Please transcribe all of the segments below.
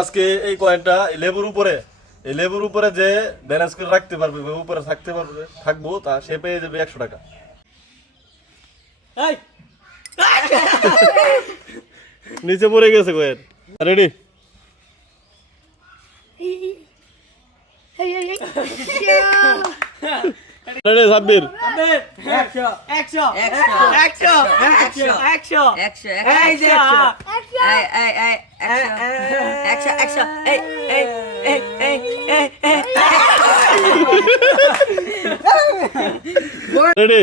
আজকে এই কয়েনটা এই লেবুর উপরে যে ব্যালেন্স করে রাখতে পারবে উপরে থাকবো তা সে পেয়ে যাবে 100 টাকা। নিচে পড়ে গেছে coin. Ready? Ready Sabbir? Ready?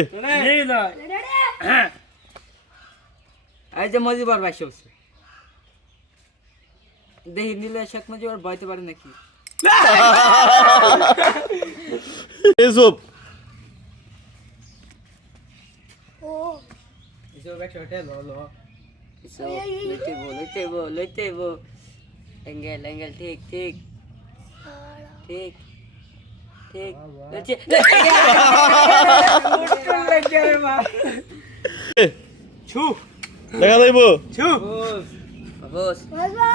এই যে মজিবার ভাই সবসে দেখি নিলে শেখ মজিবার বইতে পারে নাকি ইউসুফ এসব একসাথে লো লইতেইবো এঙ্গেল ঠিক ছু দেখা যাইব? ছু বস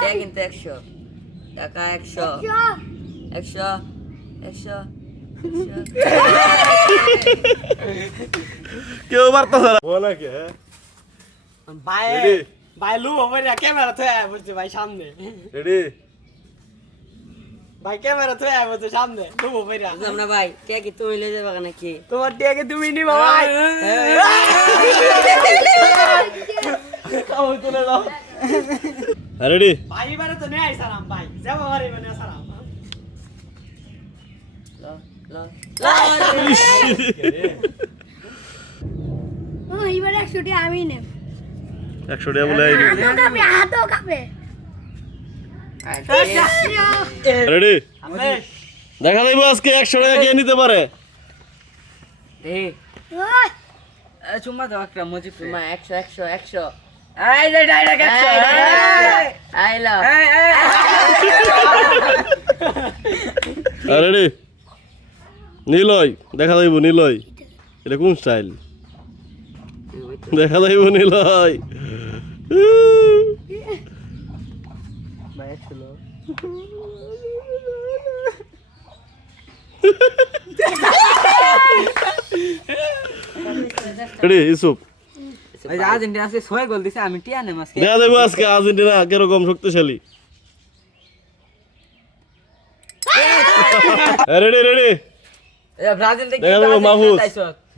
দেখ কিন্তু 100 টাকা 100 কেউ পারতেছে না বলা কি? হ্যাঁ ভাই রেডি? ভাই লু ওভারে ক্যামেরা থয়ে বসে ভাই সামনে রেডি? ভাই ক্যামেরা থয়ে বসে সামনে লু ওভারে আমরা ভাই কে কি তুই লয়ে যাবে নাকি তোমার টিয়াকে তুমি নিবা ভাই কাও তুলে দাও রেডি? ভাই এবারে তো নেই সারাম ভাই যাবো আরে মানে সারাম এবার 100 টাকা আমি নেব 100 টাকা বলে হাতও কাঁপে রেডি? দেখা যাইব আজকে 100 টাকা কে নিতে পারে। এই ওই চুম্মা দাও একটা মজি চুম্মা 100 এই যে direct 100 I love ready? Niloy দেখা যাইব নিলয় এটা কোন স্টাইল দেখা যাইব নিলয় ভাই ছিল রেডি ইউসুফ? এই যে আর্জেন্টিনা আজকে 6 গোল দিছে আমি টিয়া নেম আজকে দেখা যাইব আজকে আর্জেন্টিনা কিরকম শক্তিশালী। রেডি? রেডি? এ ব্রাজিল থেকে দেখা যাবো মাহফুজ।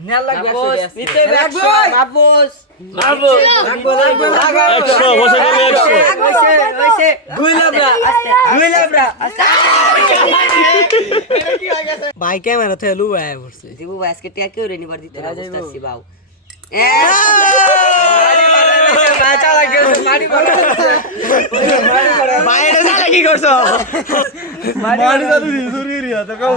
নেল লাগবে মাহফুজ, 100 নিতে লাগবে বাবুস 100 বসে গেলে 100 ভাই ক্যামেরা থেকে লু আয় পড়ছে দিবু ভাই আজকে টিয়া কেউ রেনি বার দিতে না বুঝতাছি বাউ ভাই এটা কি করছো মারি দাও জুরি রিয়া তো কাও